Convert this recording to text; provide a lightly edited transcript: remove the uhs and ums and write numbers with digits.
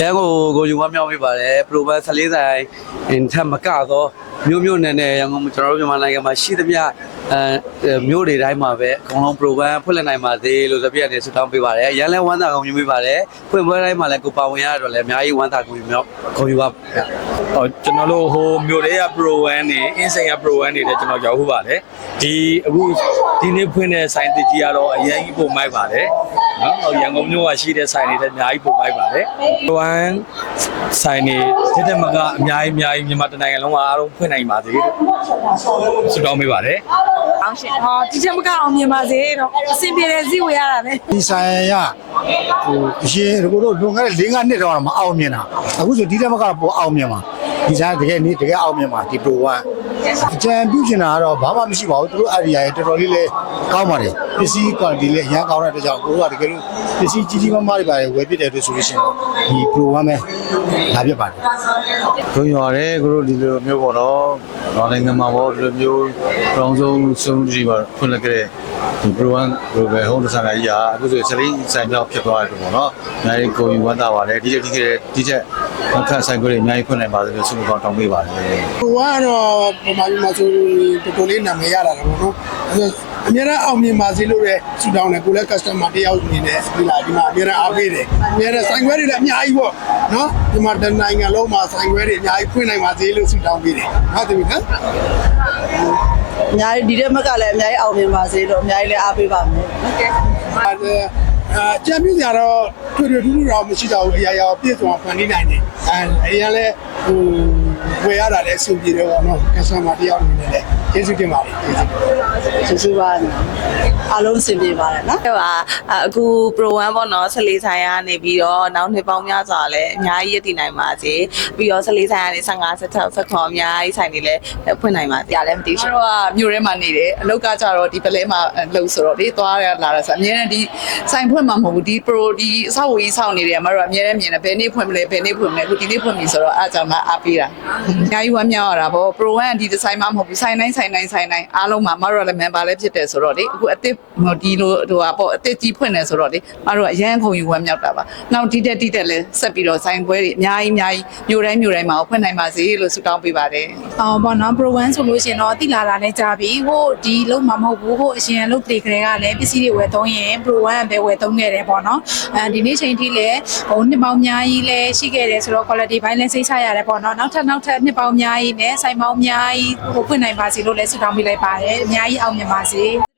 ရဲကိုယူမမြောက်ပေးပါတယ်ပရိုဘတ်14ဆိုင်ထပ်မကတော့မျိုးနဲ့ရန်ကုန်ကျွန်တော်တို့မြန်မာနိုင်ငံမှာရှိသမျှမျိုးတွေတိုင်းမှာပဲအကုန်လုံးပရိုဘတ်ဖွင့်လှစ်နိုင်ပါသေးလို့တပြည့်နဲ့ဆုတောင်းပေးပါတယ်ရန်လဲဝမ်းသာကုန်ယူပေးပါတယ်ဖွင့်ပွဲတိုင်းမှာလည်းကိုပါဝင်ရတော့လည်းအများကြီးဝမ်းသာကုန်ယူပါဟောကျွန်တော်တို့ဟိုမျိုးတွေက Pro 1နေအင်းစိန်က Pro 1နေတယ်ကျွန်တော်ရောက်ဟုတ်ပါတယ်ဒီအခုဒီနေ့ဖွင့်တဲ့ဆိုင်တကြီးကတော့အရင်ကြီးပုံမိုက်ပါတယ်နော်ရန်ကုန်မြို့ကရှိတဲ့ဆိုင်တွေလည်းအများကြီးပုံမိုက်ပါတယ် Pro 1ဆိုင်နေတက်မကအများကြီးမြန်မာတိုင်းနိုင်ငံလုံးကအားလုံးဖွင့်နိုင်ပါသေးတယ်ဆုတောင်းပေးပါတယ်အောင်ရှင်ဟောဒီချက်မကအောင်မြင်ပါစေတော့အဆင်ပြေတယ်စီဝေရတာပဲဒီဆိုင်ရဟိုအရင်တို့လွန်ခဲ့တဲ့4-5နှစ်တော့မအောင်မြင်တာအခုဆိုဒီတက်မကတော့ပိုအောင်မြင်ပါဒီဆိုင်တကယ်အောင်မြင်ပါဒီ Pro 1အကြံပြုချင်တာကတော့ဘာမှမရှိပါဘူးသူတို့ area ရေတော်တော်လေးလည်းကောင်းပါတယ်ပစ္စည်း quality လည်းအရင်ကောင်းတဲ့အတွက်ကြောင့်ကိုတို့ကတကယ်လို့ပစ္စည်းကြီးမားတွေပါတယ်ဝယ်ပြတဲ့အတွက်ဆိုလို့ရှိရင်ဒီ Pro 1ပဲလာပြပါတယ်ခွင့်ရတယ်ကိုတို့ဒီလိုမျိုးပေါ့နော်။နိုင်ငံမှာပေါ့ဒီလိုမျိုးအကောင်းဆုံးဒီမှာဖွင့်လက်ခဲ့တဲ့ဒီ Pro 1 Global Home Design ကြီးကအခုဆိုစရိတ်ဆိုင်ပြောက်ဖြစ်သွားတယ်ပေါ့နော်။အများကြီးကိုယူဝမ်းသာပါတယ်ဒီချက်အခက်ဆိုင်ကိုလည်းအများကြီးဖွင့်နိုင်ပါတယ်လို့ဆုမကောင်းတောင်းပေးပါတယ်။ Pro 1ကတော့ပမာပြီးမှဆိုတော်တော်လေးနာမည်ရတာပေါ့နော်။အများအားအောင်မြင်ပါစေလို့လည်းဆုတောင်းတယ်ကိုလည်း customer တယောက်အနေနဲ့ဒီမှာအများအားပေးတယ်။အများဆိုင်ခွဲတွေလည်းအများကြီးပေါ့နော်။ဒီမှာတနိုင်ငံလုံးမှာဆိုင်ခွဲတွေအများကြီးဖွင့်နိုင်ပါစေလို့ဆုတောင်းပေးတယ်။ဟုတ်တယ်နော်။အများကြီးဒီတက်မကလည်းအများကြီးအောင်မြင်ပါစေတော့အများကြီးလည်းအားပေးပါမယ်ဟုတ်ကဲ့ကြံပြကြတော့ထွေထူးထူးတော့မရှိတော့ဘူးအရာပြည့်စုံဖန်တီးနိုင်တယ်အရင်လည်းဟိုဝယ်ရတာလည်းအဆင်ပြေတယ်ပေါ့နော်ကက်စတမာတယောက်အနေနဲ့လည်းကျေးဇူးတင်ပါတယ်ကျေးဇူးပါအားလုံးအဆင်ပြေပါတယ်နော်ဟုတ်ပါအခု Pro 1ပေါ့နော်14ဆိုင်ကနေပြီးတော့နောက်နှစ်ပေါင်းများစွာလည်းအများကြီးရည်တည်နိုင်ပါစေပြီးတော့14ဆိုင်ကနေ15 16 19အများကြီးဆိုင်တွေလည်းဖွင့်နိုင်ပါတရားလည်းမသိဘူးတို့ကမြို့ထဲမှာနေတယ်အလောက်ကကြတော့ဒီပလဲမှာလှုပ်ဆိုတော့ဒီသွားရလာတာဆိုအများနဲ့ဒီဆိုင်ဖွင့်မှာမဟုတ်ဘူးဒီ Pro ဒီအဆောက်အဦကြီးဆောက်နေတယ်အမတို့ကအများနဲ့မြင်တယ်ဘယ်နေ့ဖွင့်မလဲအခုဒီနေ့ဖွင့်ပြီဆိုတော့အားကြောင့်မှအားပေးတာအများကြီးဝမ်းမြောက်ရတာပေါ့ Pro 1ဒီဒီဇိုင်းမှမဟုတ်ဘူးဆိုင်တိုင်းအားလုံးမှာမတို့လည်း member လည်းဖြစ်တယ်ဆိုတော့လေအခုအစ်ဒီလိုဟိုပေါ့အစ်ကြီးဖွင့်တယ်ဆိုတော့လေမတို့အရန်ခုံယူဝမ်းမြောက်တာပါနောက်ဒီတက်လည်းဆက်ပြီးတော့ဆိုင်ပွဲတွေအများကြီးမြို့တိုင်းမှာဖွင့်နိုင်ပါစေလို့ဆုတောင်းပေးပါတယ်ပေါ့နော် Pro 1ဆိုလို့ရှိရင်တော့တိလာတာလည်းကြာပြီဟိုဒီလုံးမှာမဟုတ်ဘူးဟိုအရင်လုံးတွေကလည်းပစ္စည်းတွေဝယ်သုံးရင် Pro 1ပဲဝယ်သုံးခဲ့တယ်ပေါ့နော်ဒီနေ့ချိန်ထိလည်းဟိုနှစ်ပေါင်းအများကြီးလည်းရှိခဲ့တယ်ဆိုတော့ quality ဘိုင်းလည်းစိတ်ချရတယ်ပေါ့နော်နောက်ထပ်နှစ်ပေါင်းအများကြီးနဲ့ဆိုင်ပေါင်းအများကြီးဟိုဖွင့်နိုင်ပါစေလို့လည်းဆုတောင်းပေးလိုက်ပါတယ်အများကြီးအောင်မြင်ပါစေ